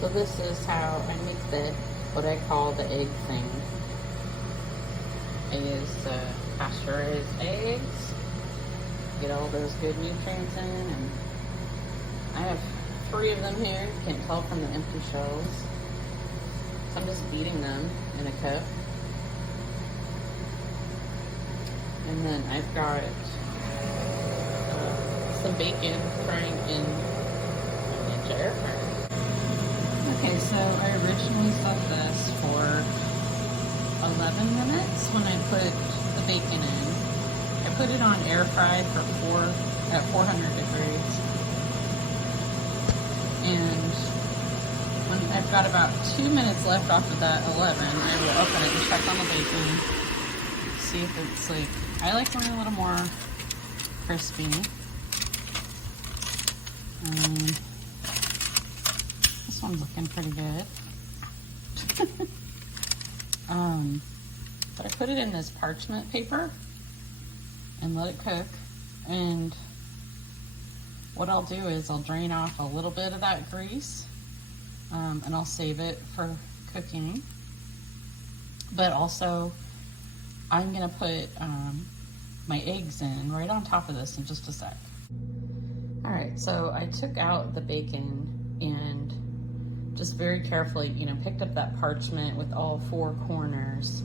So this is how I make what I call the egg thing. I use pasteurized eggs, get all those good nutrients in, and I have 3 of them here. You can't tell from the empty shells. So I'm just beating them in a cup. And then I've got some bacon frying in the air fryer. Okay, so I originally set this for 11 minutes when I put the bacon in. I put it on air fry for at 400 degrees. And when I've got about 2 minutes left off of that 11, I will open it and check on the bacon. See if it's like, I like something a little more crispy. This one's looking pretty good. But I put it in this parchment paper and let it cook. And what I'll do is I'll drain off a little bit of that grease, and I'll save it for cooking. But also, I'm gonna put my eggs in right on top of this in just a sec. All right, so I took out the bacon and just very carefully, picked up that parchment with all 4 corners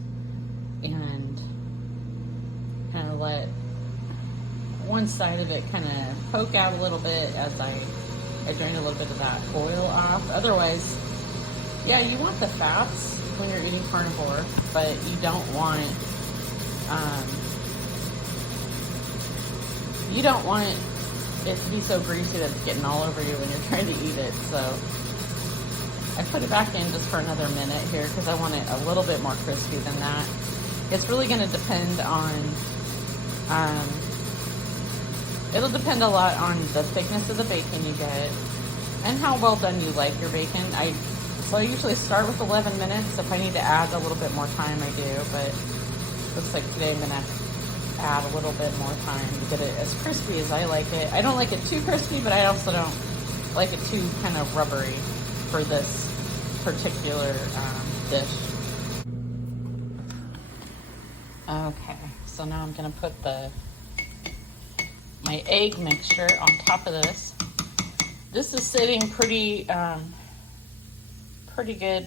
and kind of let one side of it kind of poke out a little bit as I drained a little bit of that oil off. Otherwise, yeah, you want the fats when you're eating carnivore, but you don't want it to be so greasy that it's getting all over you when you're trying to eat it. So I put it back in just for another minute here because I want it a little bit more crispy than that. It's really going to depend on, it'll depend a lot on the thickness of the bacon you get and how well done you like your bacon. So I usually start with 11 minutes. If I need to add a little bit more time, I do, but looks like today I'm going to add a little bit more time to get it as crispy as I like it. I don't like it too crispy, but I also don't like it too kind of rubbery for this particular dish. Okay, so now I'm gonna put my egg mixture on top of this. This is sitting pretty good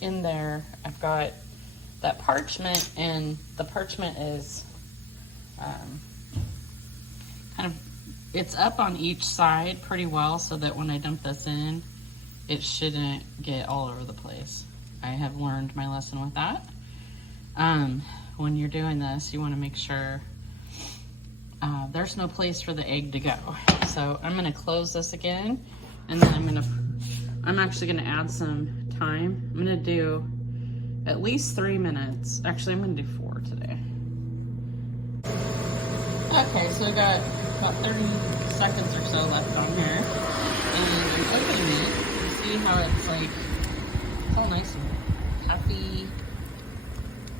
in there. I've got that parchment, and the parchment is it's up on each side pretty well so that when I dump this in, it shouldn't get all over the place. I have learned my lesson with that. When you're doing this, you want to make sure there's no place for the egg to go. So I'm going to close this again, and then I'm actually going to add some time. I'm going to do at least 3 minutes. Actually, I'm going to do 4 today. Okay, so I got about 30 seconds or so left on here, and I'm opening it. See how it's like, it's all nice and puffy,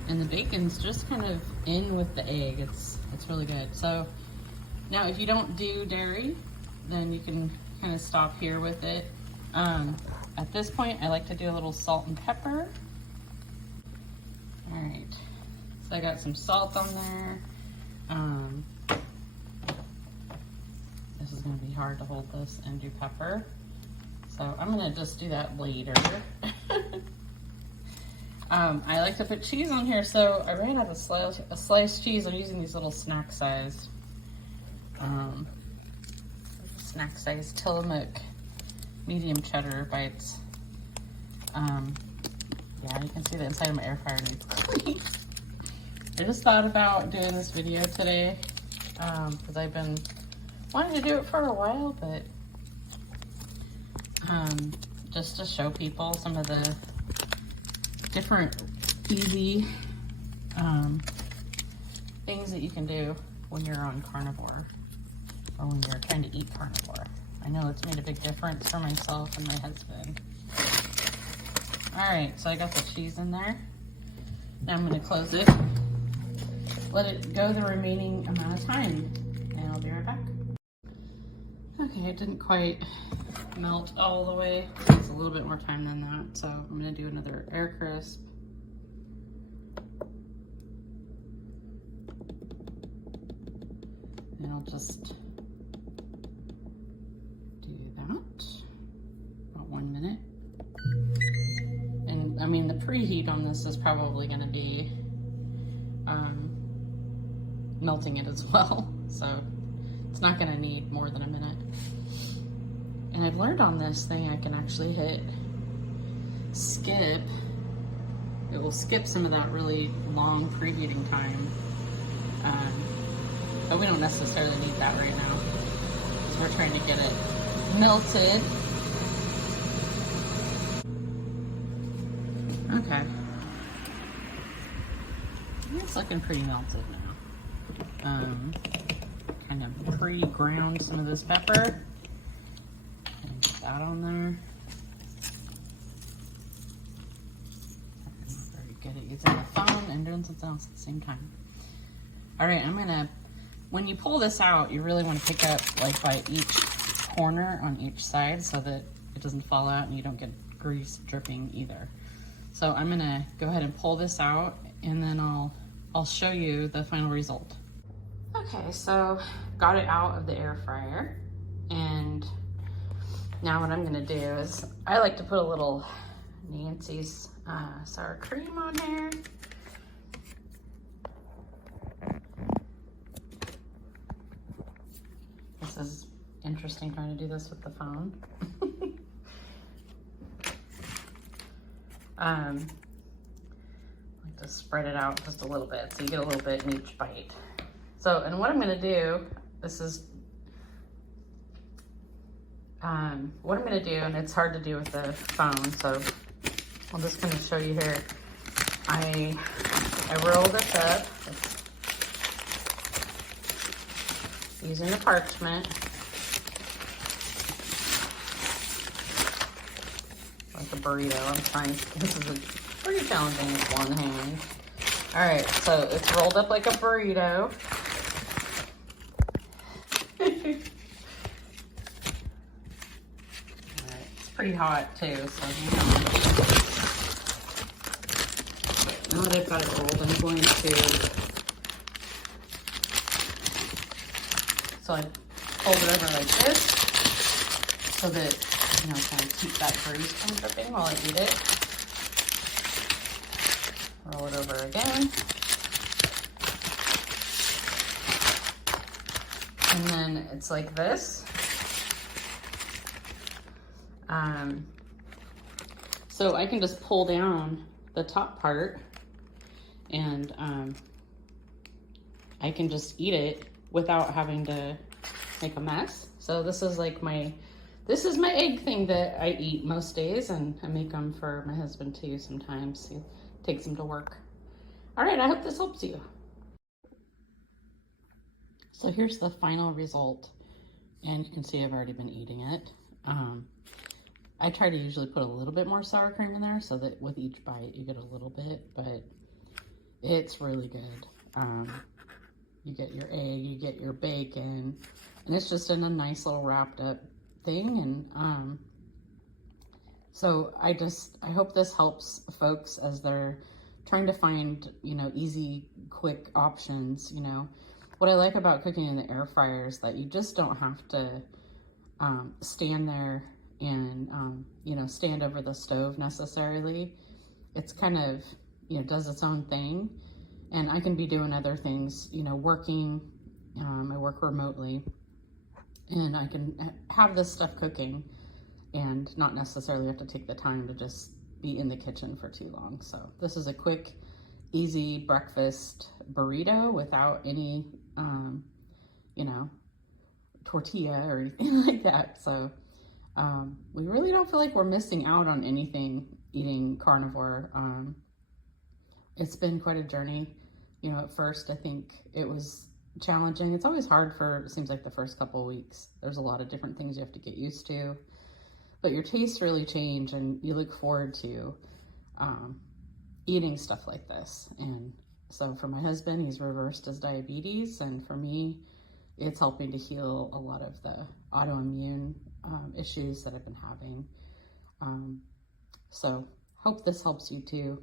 and the bacon's just kind of in with the egg. It's really good. So now if you don't do dairy, then you can kind of stop here with it. At this point, I like to do a little salt and pepper. All right, so I got some salt on there. This is gonna be hard to hold this and do pepper. So I'm gonna just do that later. I like to put cheese on here, so I ran out of sliced cheese. I'm using these little snack size Tillamook medium cheddar bites. Yeah, you can see the inside of my air fryer needs cleaning. I just thought about doing this video today because I've been wanting to do it for a while, but just to show people some of the different easy things that you can do when you're on carnivore or when you're trying to eat carnivore. I know it's made a big difference for myself and my husband. All right, so I got the cheese in there. Now I'm going to close it, let it go the remaining amount of time, and I'll be right back. Okay, it didn't quite melt all the way. It takes a little bit more time than that. So I'm gonna do another air crisp. And I'll just do that, about 1 minute. And I mean, the preheat on this is probably gonna be melting it as well. So it's not gonna need more than a minute. And I've learned on this thing, I can actually hit skip. It will skip some of that really long preheating time. But we don't necessarily need that right now, because we're trying to get it melted. Okay. It's looking pretty melted now. Kind of pre-ground some of this pepper. And put that on there. I'm not very good at using the phone and doing something else at the same time. All right, I'm gonna, when you pull this out, you really want to pick up like by each corner on each side so that it doesn't fall out and you don't get grease dripping either. So I'm gonna go ahead and pull this out, and then I'll show you the final result. Okay, so got it out of the air fryer, and now what I'm gonna do is I like to put a little Nancy's sour cream on there. This is interesting trying to do this with the phone. Like to spread it out just a little bit so you get a little bit in each bite. So, and what I'm gonna do, this is what I'm gonna do, and it's hard to do with the phone, so I'm just gonna show you here. I roll this up using the parchment. Like a burrito, I'm trying, this is pretty challenging with one hand. All right, so it's rolled up like a burrito. All right, it's pretty hot too, so now that I've got it rolled, I'm going to, so I fold it over like this so that, you know, kind of keep that grease from dripping while I eat it. Roll it over again. And then it's like this. So I can just pull down the top part, and I can just eat it without having to make a mess. So this is like this is my egg thing that I eat most days, and I make them for my husband too sometimes. He takes them to work. All right, I hope this helps you. So here's the final result, and you can see I've already been eating it. I try to usually put a little bit more sour cream in there so that with each bite you get a little bit, but it's really good. You get your egg, you get your bacon, and it's just in a nice little wrapped up thing. And so I hope this helps folks as they're trying to find, you know, easy, quick options. You know, what I like about cooking in the air fryer is that you just don't have to stand there and, you know, stand over the stove necessarily. It's kind of, you know, does its own thing. And I can be doing other things, you know, working, I work remotely, and I can have this stuff cooking and not necessarily have to take the time to just be in the kitchen for too long. So this is a quick, easy breakfast burrito without any, you know, tortilla or anything like that. So we really don't feel like we're missing out on anything eating carnivore. It's been quite a journey. You know, at first I think it was challenging. It's always hard for, it seems like, the first couple of weeks. There's a lot of different things you have to get used to, but your tastes really change, and you look forward to eating stuff like this. And so for my husband, he's reversed his diabetes, and for me, it's helping to heal a lot of the autoimmune issues that I've been having. So hope this helps you too.